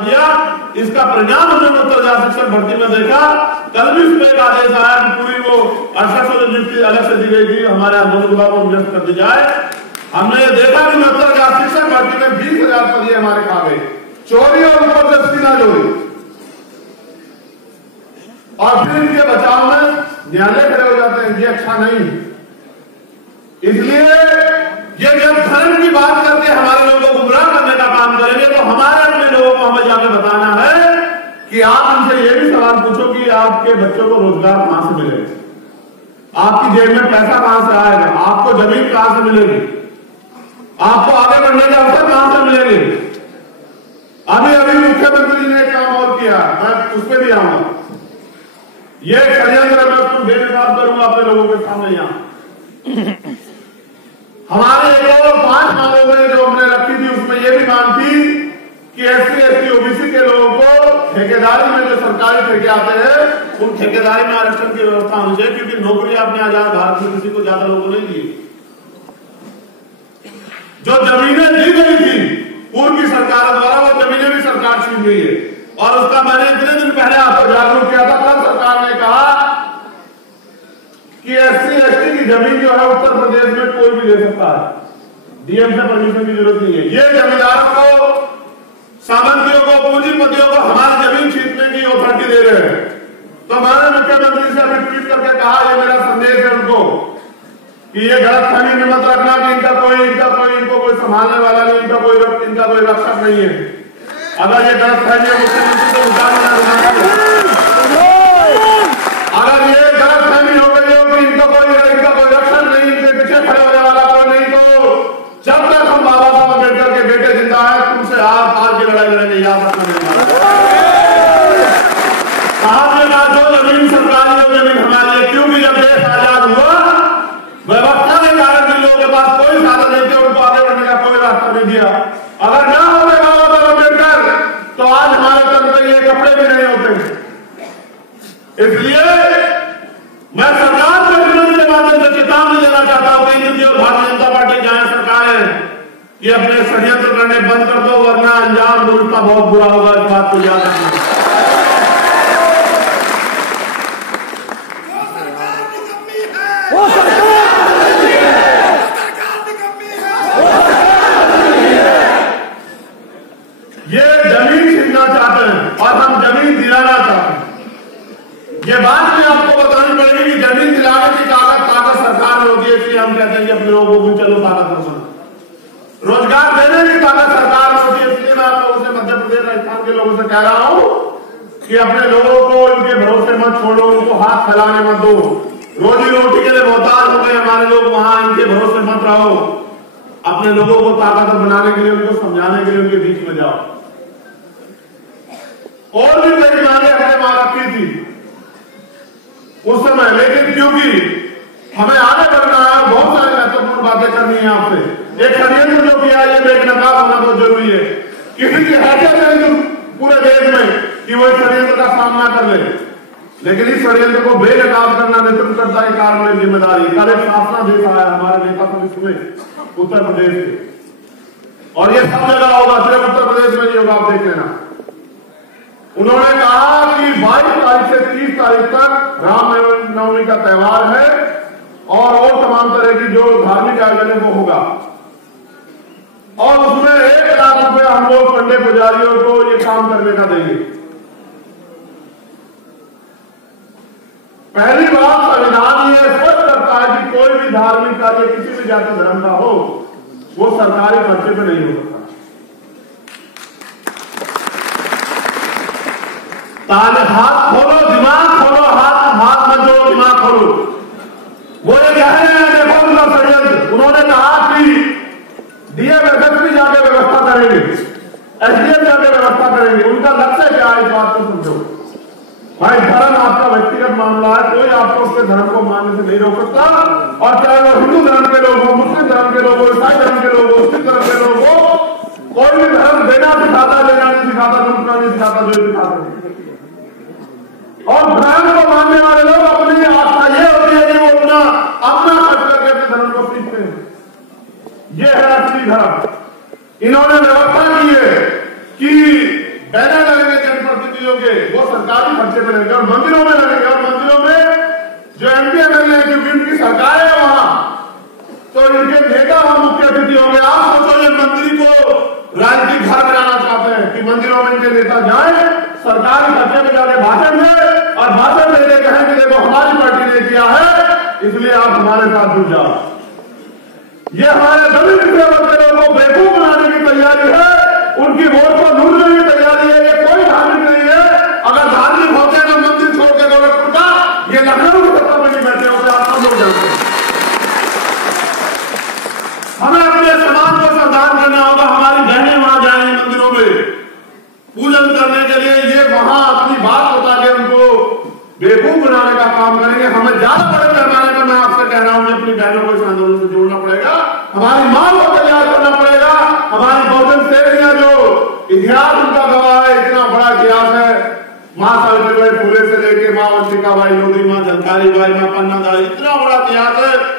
दिया, इसका परिणाम उन्होंने उत्तर शिक्षक भर्ती में देखा। कल भी उसमें एक आदेश आया कि पूरी वो 6800 नियुक्ति अलग से दी गई थी, हमारे आंदोलन विभाग को नियुक्त कर दी जाए। हमने देखा कि 69,000 शिक्षक भर्ती में 20,000 पद हमारे खा गए। चोरी और ऊपर से सीना चोरी, और फिर इनके बचाव में न्यायालय खड़े हो जाते हैं। ये अच्छा नहीं। इसलिए ये जब धर्म की बात करके हमारे लोगों को गुमराह करने का काम करेंगे तो हमारे अपने लोगों को हमें जाके बताना है कि आप उनसे ये भी सवाल पूछो कि आपके बच्चों को रोजगार कहां से मिलेगा, आपकी जेब में पैसा कहां से आएगा, आपको जमीन कहां से मिलेगी, आपको आगे बढ़ने के अवसर कहां से मिलेंगे। अभी मुख्यमंत्री जी ने एक काम और किया, मैं उस पर भी आऊंगा। ये षड्यंत्र मैं उसको बेनकाब करूंगा अपने लोगों के सामने। यहां हमारे एक और 5 मांगों में जो हमने रखी थी उसमें यह भी मांग थी कि SC ST OBC के लोगों को ठेकेदारी में जो सरकारी ठेके आते हैं उन ठेकेदारी में आरक्षण की व्यवस्था होनी चाहिए, क्योंकि नौकरी आपने आजाद भारत में किसी को ज्यादा लोगों ने दी। जो जमीनें दी गई थी पूर्व की सरकार द्वारा, वो जमीनें भी सरकार छीन गई है। और उसका मैंने इतने दिन पहले आपको जागरूक किया था। कल सरकार ने कहा कि SC ST की जमीन जो है उत्तर प्रदेश में कोई भी ले सकता है, DM से परमिशन की जरूरत नहीं है। ये जमींदारों को, सामंतियों को, पूंजीपतियों को हमारी जमीन छीनने की अथॉरिटी दे रहे हैं। तो मैंने मुख्यमंत्री से अभी ट्वीट करके कहा, ये मेरा संदेश है उनको कि ये गलतफहमी में मत रखना कि इनको कोई संभालने वाला नहीं, इनका कोई रक्षक नहीं है। अगर ये गलतफहमी है मुख्यमंत्री को अगर ये गलतफहमी हो गई हो कि इनका कोई रक्षक नहीं, इनके पीछे खड़े होने वाला कोई नहीं, तो जब तक हम बाबा साहब अम्बेडकर के बेटे जिंदा है तुमसे आज की लड़ाई लड़ेंगे। याद रखना। साहब ने कहा जो जमीन सरकारी हो जमीन हमारी है, क्योंकि जब देश आजाद हुआ व्यवस्था के कारण जिन लोगों के पास कोई साधन नहीं थे उनको आगे बढ़ने का कोई रास्ता नहीं दिया। अगर ना होते बाबा साहब अम्बेडकर तो आज हमारे तन पर ये कपड़े भी नहीं होते। इसलिए मैं सरकार को के माध्यम से चेतावनी देना चाहता हूं कि हिंदी और भारतीय जनता पार्टी जहां सरकारें कि अपने षड्यंत्र करने बंद कर दो, वरना अंजाम दुर्घटना बहुत बुरा होगा। इस बात को याद रखना। ये जमीन छीनना चाहते हैं और हम जमीन दिलाना चाहते हैं। ये बात भी आपको बतानी पड़ेगी कि जमीन दिलाने की ताकत सरकार में होती है। इसलिए हम कहते हैं कि अपने लोगों को चलो ताकत रखो। रोजगार देने की ताकत सरकार में होती है। इसलिए मैं आप लोगों से, मध्य प्रदेश राजस्थान के लोगों से कह रहा हूं कि अपने लोगों को इनके भरोसे मत छोड़ो, उनको हाथ फैलाने मत दो। रोजी रोटी के लिए मोहताज हो गए हमारे लोग, वहां इनके भरोसे मत रहो। अपने लोगों को ताकतवर बनाने के लिए, उनको समझाने के लिए उनके बीच में जाओ। और भी कई मांगे हमने वहां रखी थी उस समय, लेकिन क्योंकि हमें आगे बढ़ना है, बहुत सारी महत्वपूर्ण बातें करनी है आपसे। एक षड्यंत्र जो किया ये बेनकाब होना बहुत जरूरी है। किसी की हैसियत नहीं पूरे देश में कि वो इस षड्यंत्र का सामना कर ले, लेकिन इस षड्यंत्र को बेनकाब करना नेतृत्वकर्ता के कारण में जिम्मेदारी। कल एक शासना देश आया हमारे नेता को उत्तर प्रदेश से, और ये सब जगह होगा, सिर्फ उत्तर प्रदेश में नहीं होगा, आप देख लेना। उन्होंने कहा कि 22 तारीख से 30 तारीख तक रामनवमी का त्योहार है और तमाम तरह की जो धार्मिक आयोजन है वो होगा, और उसमें 1 लाख रुपए हम लोग पंडित पुजारियों को ये काम करने का देंगे। पहली बात, संविधान ये स्पष्ट करता है कि कोई भी धार्मिक कार्य किसी भी जाति धर्म का हो वो सरकारी खर्चे पे नहीं हो सकता। ताले हाथ खोलो, दिमाग खोलो, हाथ मत जोड़ो, दिमाग खोलो। वो ये कह रहे हैं, देखो उनका षड्यंत्र। उन्होंने कहा कि DFSS भी जाके व्यवस्था करेंगे, SDM जाके व्यवस्था करेंगे। उनका लक्ष्य क्या है इस बात को समझो। भाई धर्म आपका व्यक्तिगत मामला है, कोई आपको उसके धर्म को मानने से नहीं रोक सकता। और चाहे वो हिंदू धर्म के लोग हो, मुस्लिम धर्म के लोग हो, ईसाई धर्म के लोग हो, सिख धर्म के लोग हो, कोई भी धर्म देना सिखाता, लेना नहीं सिखाता, लूटना नहीं सिखाता, जो सिखाता। और धर्म को मानने वाले लोग अपनी आस्था ये होती है कि वो अपना खर्च करके अपने धर्म को सीखते हैं। ये है असली धर्म। इन्होंने व्यवस्था की है कि बैनर लगेंगे जनप्रतिनिधियों के, वो सरकारी खर्चे में लगेंगे और मंदिरों में लगेंगे। और मंदिरों में जो एमपी एमएलए है, क्योंकि उनकी सरकार है वहां, तो इनके नेता वहां मुख्य अतिथि होंगे। आप सोचो, ये मंदिर को राजनीतिक घर बनाना चाहते हैं कि मंदिरों में इनके नेता जाए, सरकारी खर्चे में जाके भाषण दे और भाषण देते कहें कि देखो हमारी पार्टी ने किया है, इसलिए आप हमारे साथ जुड़ जाओ। ये हमारे दलित पिछड़े वर्ग के लोगों को बेवकूफ बनाने की तैयारी है, उनकी वोट को लूटने की तैयारी है। ये कोई धार्मिक नहीं है। अगर धार्मिक होते हैं तो मंदिर छोड़ के गोरखपुर का ये लखनऊ की सत्ता में नहीं बैठे होते, आप सब लोग जानते हैं। हमें अपने समाज को सावधान करना होगा। हमारी बहनें वहां जाएंगी मंदिरों में पूजन करने के लिए, ये वहां अपनी बात बता के उनको बेवकूफ बनाने का काम करेंगे। हमें ज्यादा बड़े पैमाने पर मैं आपसे कह रहा हूं कि अपनी बहनों को इस आंदोलन से जोड़ना पड़ेगा, हमारी मां को तैयार करना पड़ेगा। हमारी बहुजन सेना जो इतिहास उनका गवाह है, इतना बड़ा इतिहास है, मां सावित्रीबाई फुले से लेके मां अंबिकाबाई लोधी, मां झलकारी बाई, मां पन्नादाई, इतना बड़ा इतिहास है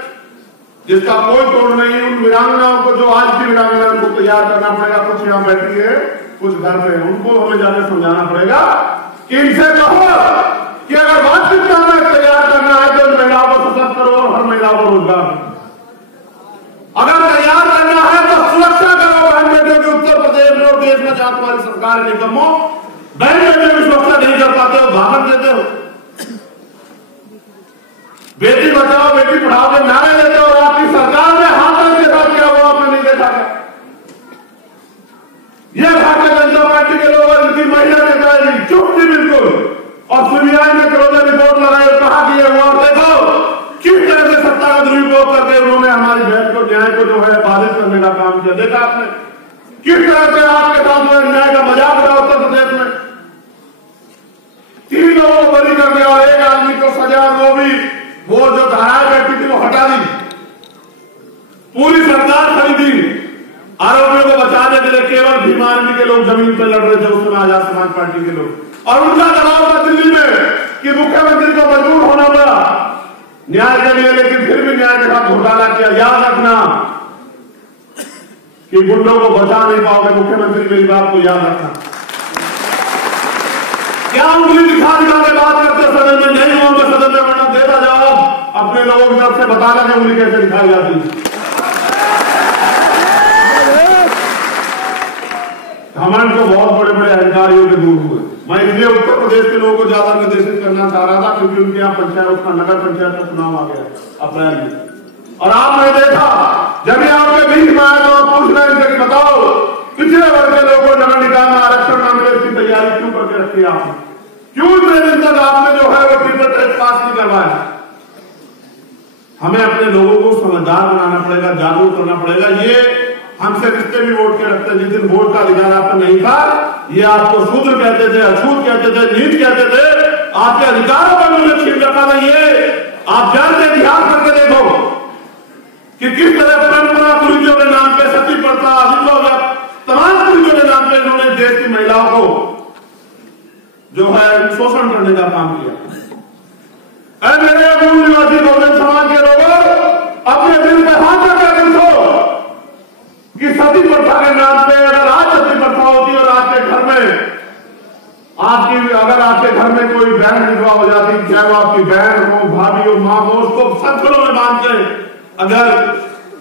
जिसका कोई तोड़ नहीं। उन वीरांगनाओं को, जो आज की वीरांगना, उनको तैयार करना पड़ेगा। कुछ यहाँ बैठी है, कुछ घर पे, उनको हमें जाकर समझाना पड़ेगा कि इनसे कहो कि अगर बातचीत करना है, तैयार करना है तो महिलाओं को सशक्त करो और हर महिला को रोजगार। अगर तैयार करना है तो सुरक्षा करो बहन बेटियों की। उत्तर प्रदेश में और देश में जहां तुम्हारी सरकार है निकम्मो, बहन बेटियों की सुरक्षा नहीं कर पाते हो, भाषण देते हो, बेटी बचाओ बेटी पढ़ाओ के नारे देते हो, और आपकी सरकार ने हाथ के साथ किया वो आपने नहीं देखा है। ये भारतीय जनता पार्टी के लोग और इनकी महिला नेताएं चुप थी बिल्कुल, और सीबीआई ने करोड़ों रिपोर्ट लगाई और कहा कि ये हुआ। देखो किस तरह से सत्ता का दुरुपयोग करके उन्होंने हमारी बहन को, न्याय को जो है बाधित करने का काम किया। देखा आपने किस तरह से आपके साथ जो है न्याय का मजाक उड़ा उत्तर प्रदेश में। 3 लोगों को बरी कर दिया और 1 आदमी को सजा, वो जो धाराएं बैठी थी वो हटा दी। पूरी सरकार खरीदी आरोपियों को बचाने के लिए। केवल भीम आर्मी के लोग जमीन पर लड़ रहे थे उस समय, आजाद समाज पार्टी के लोग, और उनका दबाव था दिल्ली में कि मुख्यमंत्री को मजबूर होना पड़ा न्याय के लिए, लेकिन फिर भी न्याय के साथ घोटाला किया। याद रखना कि गुंडों को बचा नहीं पाओगे मुख्यमंत्री, मेरी बात को याद रखना। क्या उंगली दिखा के बात करते सदन में? नहीं होंगे सदन में, वरना देता जवाब अपने लोगों की तरफ से बताना कि उंगली कैसे दिखाई जाती है। घमंड को बहुत बड़े बड़े अधिकारियों के दूर हुए। मैं इसलिए उत्तर प्रदेश के लोगों को ज्यादा निर्देशित करना चाह रहा था क्योंकि उनके यहाँ पंचायत का नगर पंचायत का चुनाव आ गया अप्रैल में, और आपने देखा जब ये आपके बीच में आया तो आप पूछ रहे थे कि बताओ पिछले वर्ग के लोगों को नगर निकाय में आरक्षण मांगने की तैयारी क्यों करके रखी आपने? क्यों इतने दिन तक आपने जो है वो ट्रिपल टेस्ट पास नहीं करवाया? हमें अपने लोगों को समझदार बनाना पड़ेगा, जागरूक करना पड़ेगा। ये हमसे रिश्ते भी वोट के रखते हैं। जिस दिन वोट का अधिकार आप नहीं था, ये आपको शूद्र कहते थे, अछूत कहते थे, नीच कहते थे, आपके अधिकारों पर उन्होंने छीन रखा था। ये आप जानते इतिहास करके देखो कि किस तरह परंपरा कुरीतियों के नाम पे, सती प्रथा, विधवा, तमाम कुरीतियों के नाम पे इन्होंने देश की महिलाओं को जो है शोषण करने का काम किया। मेरे मूल निवासी बहुजन समाज के लोगों, अपने दिल में हाथ रखकर पूछो कि सती प्रथा के नाम पे अगर आज सती प्रथा होती और आपके घर में अगर आपके घर में कोई बहन विधवा हो जाती, चाहे वो आपकी बहन हो, भाभी हो, मां हो, उसको सत्कलों में बांध के अगर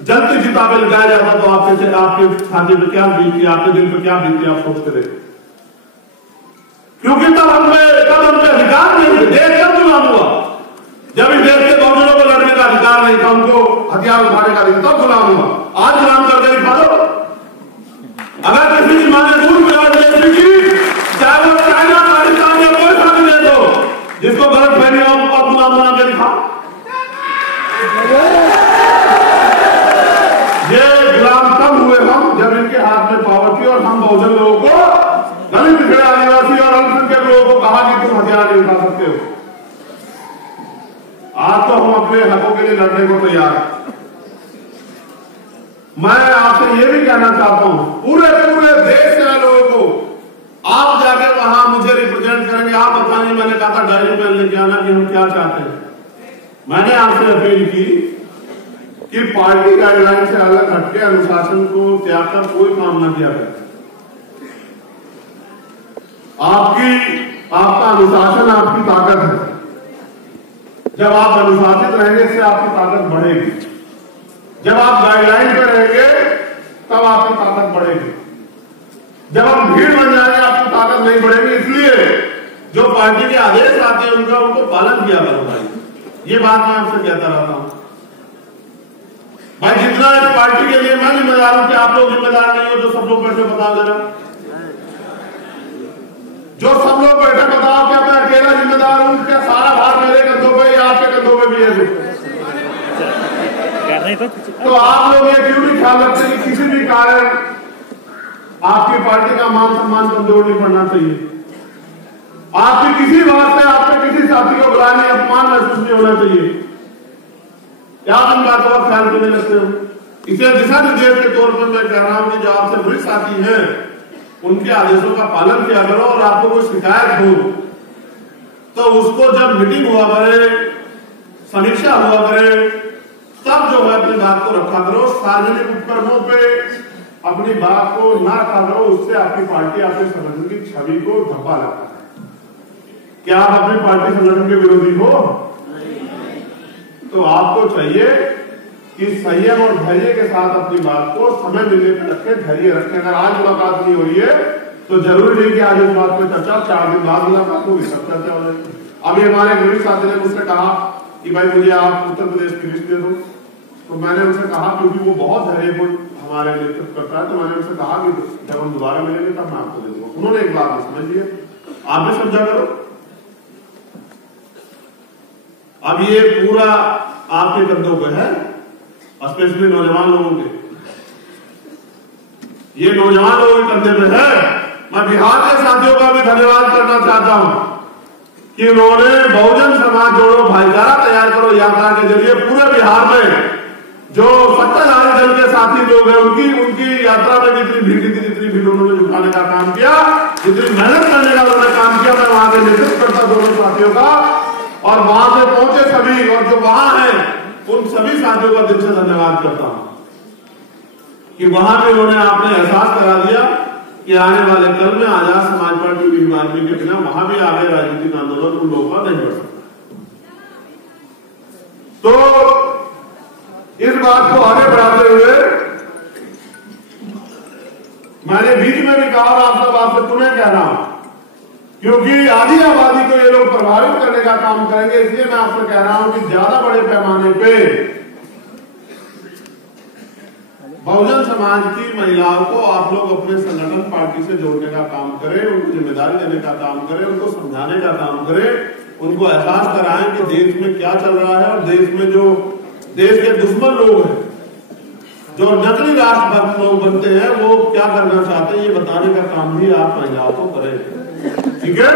जलती चिता पे लगाया जाता तो आपके छाती पे क्या बीती, आपके दिल पे क्या बीती, आप सोचते रहे। क्योंकि तब हम पे अधिकार नहीं थे। देश कब गुलाम हुआ? जब इस देश के बहुजनों को लड़ने का अधिकार नहीं था, उनको हथियार उठाने का अधिकार, तब गुलाम हुआ। आज गुलाम करके दिखा दो। अगर किसी की माने दूर में की, चाहे वो चाइना, पाकिस्तान या कोई सा भी दे दो, जिसको गलत फहमी हो और गुलाम बना के दिखाओ। ये गुलाम तब हुए हम जब इनके हाथ में पावर थी और हम बहुजन लोगों को, दलित पिछड़े आदिवासी और अल्पसंख्यक लोगों को कहा कि तुम हथियार नहीं उठा सकते हो। आज तो हम अपने हकों के लिए लड़ने को तैयार हैं। मैं आपसे ये भी कहना चाहता हूं, पूरे देश के लोगों को आप जाके वहां मुझे रिप्रेजेंट करेंगे। आप बताइए, मैंने कहा था डायरी में लेके आना कि हम क्या चाहते हैं। मैंने आपसे अपील की कि पार्टी गाइडलाइन से अलग हटके अनुशासन को त्याग कर कोई काम न किया जाए। आपका अनुशासन आपकी ताकत है। जब आप अनुशासित रहेंगे इससे आपकी ताकत बढ़ेगी। जब आप गाइडलाइन पे रहेंगे तब आपकी ताकत बढ़ेगी। जब हम भीड़ बन जाएंगे आपकी ताकत नहीं बढ़ेगी। इसलिए जो पार्टी के आदेश आते हैं उनको पालन किया करो भाई। ये बात मैं आपसे कहता रहता हूं भाई। जितना इस पार्टी के लिए मैं जिम्मेदार हूं कि आप लोग जिम्मेदार नहीं हो, जो सब लोग बैठे बता देना, जो सब लोग बैठे बताओ क्या मैं अकेला जिम्मेदार हूं, क्या सारा भार मेरे कंधों पे या आपके कंधों पे भी है? तो आप लोग ये क्यों नहीं ख्याल रखते कि किसी भी कारण आपकी पार्टी का मान सम्मान कमजोर नहीं पड़ना चाहिए। आपकी किसी बात से आपके किसी साथी को बुलाने अपमान महसूस नहीं होना चाहिए। क्या आप इन बातों का ख्याल करने लगते हो? इसे दिशा निर्देश के तौर पर मैं कह रहा हूं कि जो आपसे वरिष्ठ साथी हैं उनके आदेशों का पालन किया करो। और आपको कोई शिकायत हो तो उसको जब मीटिंग हुआ करे, समीक्षा हुआ करे, तब जो है अपनी बात को रखा करो। सार्वजनिक उपक्रमों पे अपनी बात को ना रखा करो। उससे आपकी पार्टी आपके संगठन की छवि को धब्बा लगता है। क्या आप अपनी पार्टी संगठन के विरोधी हो? तो आपको चाहिए कि संयम और धैर्य के साथ अपनी बात को समय मिलने पर रखें, धैर्य रखें। अगर आज मुलाकात नहीं हो रही है तो जरूरी नहीं कि आज इस बात पर चर्चा 4 दिन बाद मुलाकात होगी, सब चर्चा हो जाएगी। अभी हमारे वरिष्ठ साथी ने मुझसे कहा कि भाई मुझे आप उत्तर प्रदेश की लिस्ट दे दो। तो मैंने उनसे कहा, क्योंकि वो बहुत धैर्यपूर्ण हमारे नेतृत्व करता है, तो मैंने उनसे कहा कि जब हम दोबारा मिलेंगे तब मैं आपको दे दूंगा। उन्होंने एक बात समझ लिया, आप भी समझा करो। अब ये पूरा आपके कंधों पे है, स्पेशली नौजवान लोगों के। ये नौजवान लोगों के कंधे पे है। मैं बिहार के साथियों का भी धन्यवाद करना चाहता हूं कि उन्होंने बहुजन समाज जोड़ो भाईचारा तैयार करो यात्रा के जरिए पूरे बिहार में जो सत्ताधारी दल के साथी लोग हैं उनकी यात्रा में जितनी भीड़ उन्होंने जुटाने का काम किया, जितनी मेहनत करने का उन्होंने काम किया, मैं वहां पे नेतृत्व करता दोनों साथियों का। और वहां से पहुंचे सभी और जो वहां हैं उन सभी साथियों का दिल से धन्यवाद करता हूं कि वहां पे उन्होंने आपने एहसास करा दिया कि आने वाले कल में आजाद समाज पार्टी की आदमी के बिना वहां भी आगे राजनीतिक आंदोलन उन लोगों का नहीं बढ़ सकता। तो इस बात को आगे बढ़ाते हुए मैंने बीच में भी कहा और आप सब आपसे पुनः कह रहा हूं, क्योंकि आधी आबादी को ये लोग प्रभावित करने का काम करेंगे, इसलिए मैं आपसे कह रहा हूं कि ज्यादा बड़े पैमाने पे बहुजन समाज की महिलाओं को आप लोग अपने संगठन पार्टी से जोड़ने का काम करें, उनको जिम्मेदारी देने का काम करें, उनको समझाने का काम करें, उनको एहसास कराएं कि देश में क्या चल रहा है और देश में जो देश के दुश्मन लोग हैं, जो नकली राष्ट्रभक्त लोग बनते हैं, वो क्या करना चाहते हैं, ये बताने का काम भी आप महिलाओं को करें। ठीक है।